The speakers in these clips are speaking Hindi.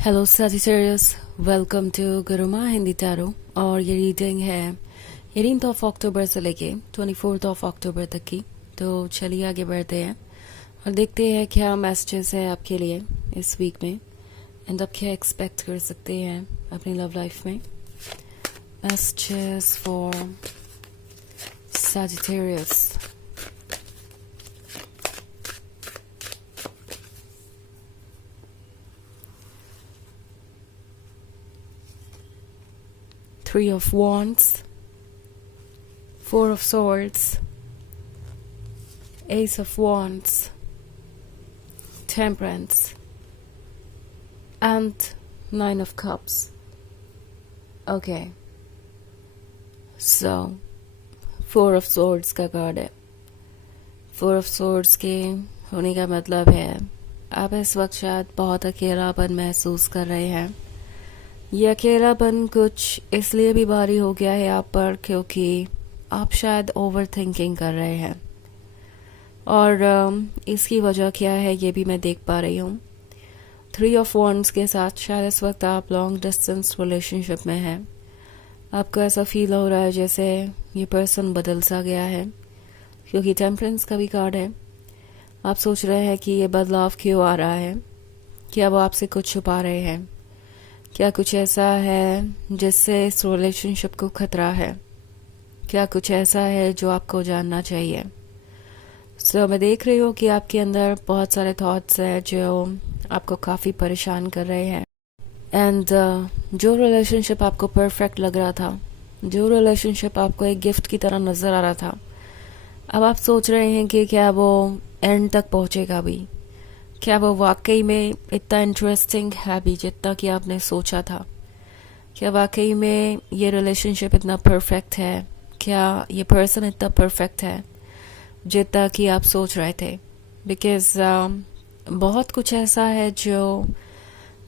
Hello Sagittarius, welcome to Guruma Hindi tarot. और ये रीडिंग है 18 ऑफ अक्टूबर से लेके 24 ऑफ अक्टूबर तक की। तो चलिए आगे बढ़ते हैं और देखते हैं क्या मैसेजेस है आपके लिए इस वीक में एंड आप क्या एक्सपेक्ट कर सकते हैं अपनी लव लाइफ में। Messages for Sagittarius. Three of Wands, Four of Swords, Ace of Wands, Temperance, and Nine of Cups. Okay, so Four of Swords का कार्ड है। Four of Swords के होने का मतलब है आप इस वक्त शायद बहुत अकेलापन महसूस कर रहे हैं। ये अकेलापन कुछ इसलिए भी भारी हो गया है आप पर क्योंकि आप शायद ओवर थिंकिंग कर रहे हैं और इसकी वजह क्या है ये भी मैं देख पा रही हूँ। थ्री ऑफ वॉन्ड्स के साथ शायद इस वक्त आप लॉन्ग डिस्टेंस रिलेशनशिप में हैं। आपको ऐसा फील हो रहा है जैसे ये पर्सन बदल सा गया है क्योंकि टेम्परेंस का भी कार्ड है। आप सोच रहे हैं कि ये बदलाव क्यों आ रहा है, क्या वो आपसे कुछ छुपा रहे हैं, क्या कुछ ऐसा है जिससे इस रिलेशनशिप को खतरा है, क्या कुछ ऐसा है जो आपको जानना चाहिए। मैं देख रही हूँ कि आपके अंदर बहुत सारे थॉट्स हैं जो आपको काफ़ी परेशान कर रहे हैं एंड जो रिलेशनशिप आपको परफेक्ट लग रहा था, जो रिलेशनशिप आपको एक गिफ्ट की तरह नज़र आ रहा था, अब आप सोच रहे हैं कि क्या वो एंड तक पहुँचेगा भी, क्या वो वाकई में इतना इंटरेस्टिंग है भी जितना कि आपने सोचा था, क्या वाकई में ये रिलेशनशिप इतना परफेक्ट है, क्या ये पर्सन इतना परफेक्ट है जितना कि आप सोच रहे थे। बिकॉज बहुत कुछ ऐसा है जो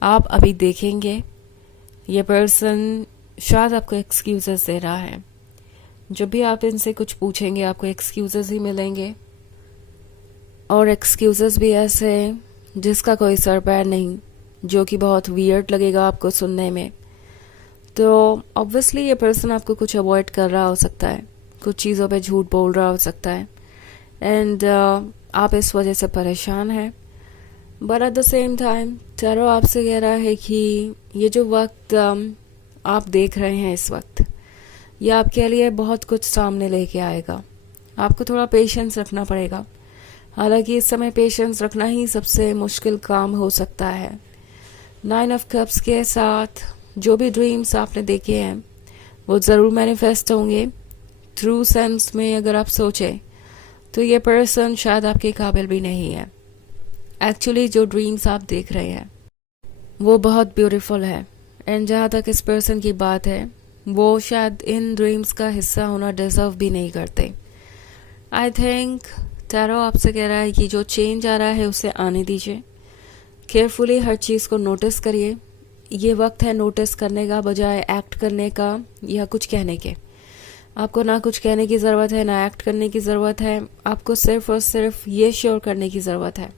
आप अभी देखेंगे। ये पर्सन शायद आपको एक्सक्यूजेस दे रहा है। जब भी आप इनसे कुछ पूछेंगे आपको एक्सक्यूजेस ही मिलेंगे और एक्सक्यूजेस भी ऐसे जिसका कोई सर पैर नहीं, जो कि बहुत वियर्ड लगेगा आपको सुनने में। तो ऑब्वियसली ये पर्सन आपको कुछ अवॉइड कर रहा हो सकता है, कुछ चीज़ों पे झूठ बोल रहा हो सकता है एंड आप इस वजह से परेशान हैं। But at the same time tarot आपसे कह रहा है कि ये जो वक्त आप देख रहे हैं इस वक्त, ये आपके लिए बहुत कुछ सामने लेके आएगा। आपको थोड़ा पेशेंस रखना पड़ेगा। हालांकि इस समय पेशेंस रखना ही सबसे मुश्किल काम हो सकता है। नाइन ऑफ कप्स के साथ जो भी ड्रीम्स आपने देखे हैं वो ज़रूर मैनिफेस्ट होंगे। ट्रू सेंस में अगर आप सोचें तो ये पर्सन शायद आपके काबिल भी नहीं है। एक्चुअली जो ड्रीम्स आप देख रहे हैं वो बहुत ब्यूटीफुल है एंड जहाँ तक इस पर्सन की बात है वो शायद इन ड्रीम्स का हिस्सा होना डिजर्व भी नहीं करते। आई थिंक टैरो आपसे कह रहा है कि जो चेंज आ रहा है उसे आने दीजिए। केयरफुली हर चीज़ को नोटिस करिए। ये वक्त है नोटिस करने का बजाय एक्ट करने का या कुछ कहने के। आपको ना कुछ कहने की ज़रूरत है ना एक्ट करने की ज़रूरत है। आपको सिर्फ और सिर्फ ये श्योर करने की ज़रूरत है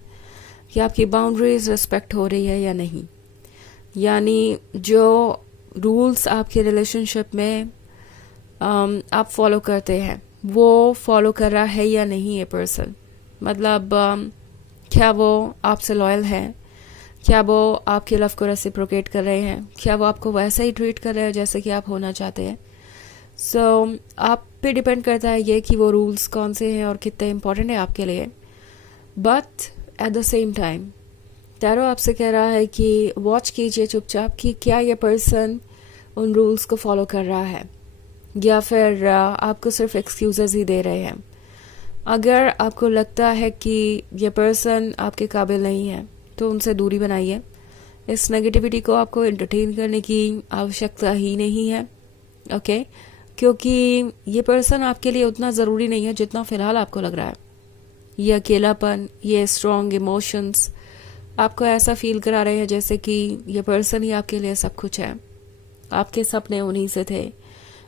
कि आपकी बाउंड्रीज रिस्पेक्ट हो रही है या नहीं। यानी जो रूल्स आपके रिलेशनशिप में आप फॉलो करते हैं वो फॉलो कर रहा है या नहीं ये पर्सन। मतलब क्या वो आपसे लॉयल है, क्या वो आपके लव को रेसिप्रोकेट कर रहे हैं, क्या वो आपको वैसे ही ट्रीट कर रहे हैं जैसे कि आप होना चाहते हैं। आप पे डिपेंड करता है ये कि वो रूल्स कौन से हैं और कितने इम्पोर्टेंट है आपके लिए। But at the same time tarot आपसे कह रहा है कि वॉच कीजिए चुपचाप कि क्या ये पर्सन उन रूल्स को फॉलो कर रहा है या फिर आपको सिर्फ एक्सक्यूजेस ही दे रहे हैं। अगर आपको लगता है कि ये पर्सन आपके काबिल नहीं है तो उनसे दूरी बनाइए। इस नेगेटिविटी को आपको एंटरटेन करने की आवश्यकता ही नहीं है। ओके क्योंकि ये पर्सन आपके लिए उतना ज़रूरी नहीं है जितना फ़िलहाल आपको लग रहा है। ये अकेलापन, ये स्ट्रॉन्ग इमोशंस आपको ऐसा फील करा रहे हैं जैसे कि ये पर्सन ही आपके लिए सब कुछ है। आपके सपने उन्हीं से थे।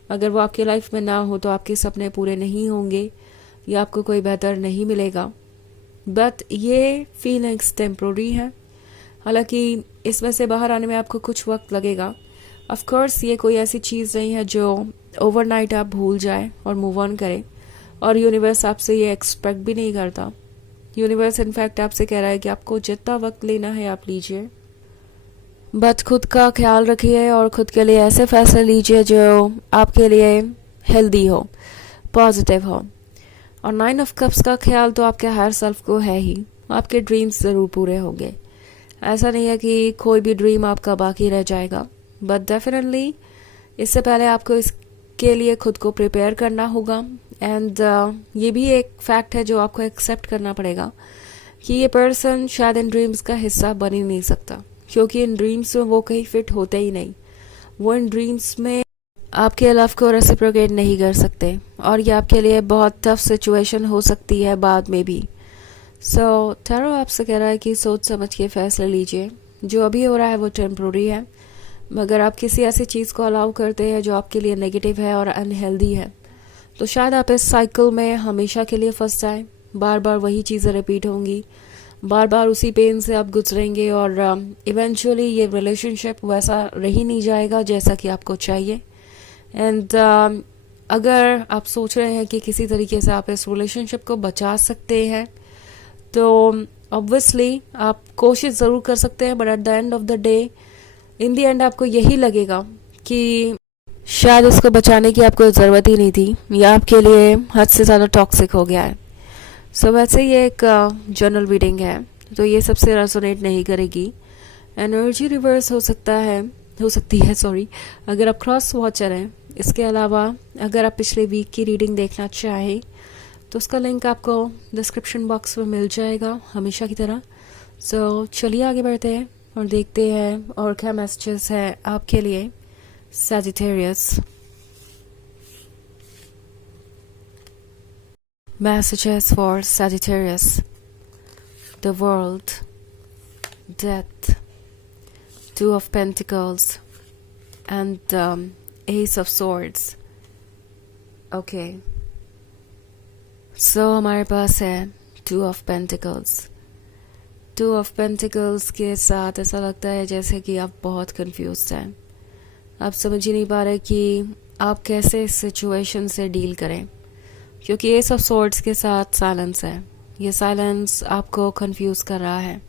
अगर वो आपकी लाइफ में ना हो तो आपके सपने पूरे नहीं होंगे या आपको कोई बेहतर नहीं मिलेगा। बट ये फीलिंग्स टेम्प्रोरी है। हालांकि इसमें से बाहर आने में आपको कुछ वक्त लगेगा। ऑफ कोर्स ये कोई ऐसी चीज़ नहीं है जो ओवरनाइट आप भूल जाए और मूव ऑन करें, और यूनिवर्स आपसे ये एक्सपेक्ट भी नहीं करता। यूनिवर्स इनफैक्ट आपसे कह रहा है कि आपको जितना वक्त लेना है आप लीजिए, बट खुद का ख्याल रखिए और खुद के लिए ऐसे फैसले लीजिए जो आपके लिए हेल्दी हो, पॉजिटिव हो। और 9 ऑफ कप्स का ख्याल तो आपके हायर सेल्फ को है ही, आपके ड्रीम्स ज़रूर पूरे होंगे। ऐसा नहीं है कि कोई भी ड्रीम आपका बाकी रह जाएगा, बट डेफिनेटली इससे पहले आपको इसके लिए खुद को प्रिपेयर करना होगा। एंड ये भी एक फैक्ट है जो आपको एक्सेप्ट करना पड़ेगा कि ये पर्सन शायद इन ड्रीम्स का हिस्सा बन ही नहीं सकता, क्योंकि इन ड्रीम्स में वो कहीं फिट होते ही नहीं। वो इन ड्रीम्स में आपके लव को रेसिप्रोकेट नहीं कर सकते, और ये आपके लिए बहुत टफ सिचुएशन हो सकती है बाद में भी। सो टैरो आपसे कह रहा है कि सोच समझ के फैसले लीजिए। जो अभी हो रहा है वो टेम्प्रोरी है, मगर आप किसी ऐसी चीज़ को अलाउ करते हैं जो आपके लिए नेगेटिव है और अनहेल्दी है, तो शायद आप इस साइकिल में हमेशा के लिए फंस जाएं। बार बार वही चीज़ें रिपीट होंगी, बार बार उसी पेन से आप गुजरेंगे, और इवेंचुअली ये रिलेशनशिप वैसा रह ही नहीं जाएगा जैसा कि आपको चाहिए। एंड अगर आप सोच रहे हैं कि किसी तरीके से आप इस रिलेशनशिप को बचा सकते हैं, तो ऑब्वियसली आप कोशिश ज़रूर कर सकते हैं, but at the end of the day, in the end आपको यही लगेगा कि शायद इसको बचाने की आपको ज़रूरत ही नहीं थी, या आपके लिए हद से ज़्यादा टॉक्सिक हो गया है। सो वैसे ये एक जनरल रीडिंग है, तो ये सबसे रेजोनेट नहीं करेगी। एनर्जी रिवर्स हो सकती है सॉरी, अगर आप क्रॉस वॉचर हैं। इसके अलावा अगर आप पिछले वीक की रीडिंग देखना चाहें तो उसका लिंक आपको डिस्क्रिप्शन बॉक्स में मिल जाएगा हमेशा की तरह। सो चलिए आगे बढ़ते हैं और देखते हैं और क्या मैसेजेस है आपके लिए Sagittarius. Messages for Sagittarius: the World, Death, Two of Pentacles, and Ace of Swords. Okay. So हमारे पास है Two of Pentacles. Two of Pentacles के साथ ऐसा लगता है जैसे कि आप बहुत कंफ्यूज्ड हैं। आप समझ ही नहीं पा रहे कि आप कैसे इस सिचुएशन से डील करें, क्योंकि एस ऑफ सोर्ड्स के साथ साइलेंस है। ये साइलेंस आपको कंफ्यूज कर रहा है।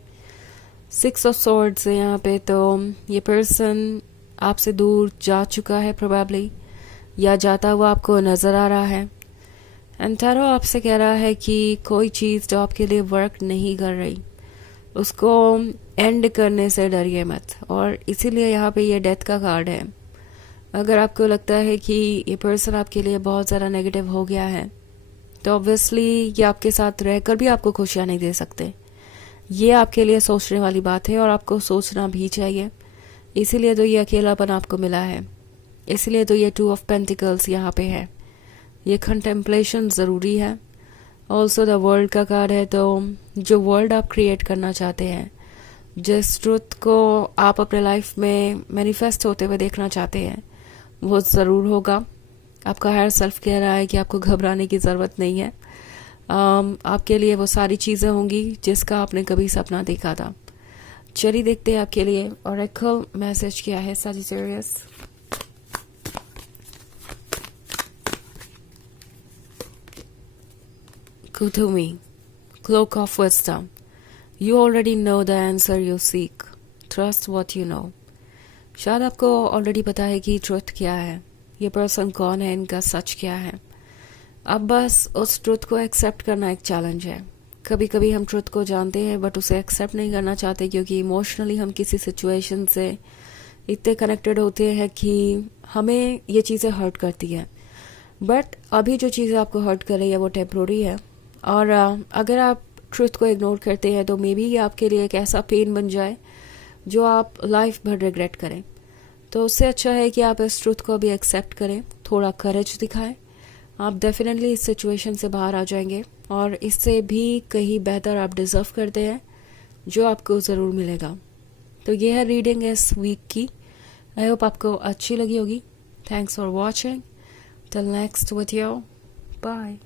6 ऑफ सोर्ड्स है यहाँ पे, तो ये पर्सन आपसे दूर जा चुका है प्रोबेबली, या जाता हुआ आपको नज़र आ रहा है। एंड टैरो आपसे कह रहा है कि कोई चीज़ जो आपके लिए वर्क नहीं कर रही उसको एंड करने से डरिए मत, और इसीलिए यहाँ पे ये डेथ का कार्ड है। अगर आपको लगता है कि ये पर्सन आपके लिए बहुत ज़्यादा नेगेटिव हो गया है, तो ऑब्वियसली ये आपके साथ रहकर भी आपको खुशियाँ नहीं दे सकते। ये आपके लिए सोचने वाली बात है, और आपको सोचना भी चाहिए। इसीलिए तो ये अकेलापन आपको मिला है, इसलिए तो ये 2 ऑफ पेंटिकल्स यहाँ पे है। ये कंटेम्पलेशन ज़रूरी है। ऑल्सो द वर्ल्ड का कार्ड है, तो जो वर्ल्ड आप क्रिएट करना चाहते हैं, जिस ट्रुथ को आप अपने लाइफ में मैनिफेस्ट होते हुए देखना चाहते हैं, वो ज़रूर होगा। आपका हायर सेल्फ कह रहा है कि आपको घबराने की ज़रूरत नहीं है। आपके लिए वो सारी चीज़ें होंगी जिसका आपने कभी सपना देखा था। चलिए देखते हैं आपके लिए ऑरेकल मैसेज क्या है Sagittarius. Kuthumi, Cloak of Wisdom. You already know the answer you seek. Trust what you know. शायद आपको ऑलरेडी पता है कि ट्रुथ क्या है, ये पर्सन कौन है, इनका सच क्या है। अब बस उस ट्रुथ को एक्सेप्ट करना एक चैलेंज है। कभी कभी हम ट्रुथ को जानते हैं बट उसे एक्सेप्ट नहीं करना चाहते, क्योंकि इमोशनली हम किसी सिचुएशन से इतने कनेक्टेड होते हैं कि हमें ये चीज़ें हर्ट करती हैं। बट अभी जो चीज़ें आपको हर्ट कर रही है वो टेम्प्रोरी है, और अगर आप ट्रुथ को इग्नोर करते हैं तो मे बी ये आपके लिए एक ऐसा पेन बन जाए जो आप लाइफ भर रिग्रेट करें। तो उससे अच्छा है कि आप इस ट्रुथ को भी एक्सेप्ट करें, थोड़ा करेज दिखाएं। आप डेफिनेटली इस सिचुएशन से बाहर आ जाएंगे, और इससे भी कहीं बेहतर आप डिज़र्व करते हैं, जो आपको ज़रूर मिलेगा। तो ये है रीडिंग इस वीक की। आई होप आपको अच्छी लगी होगी। Thanks for watching. Till next video, bye.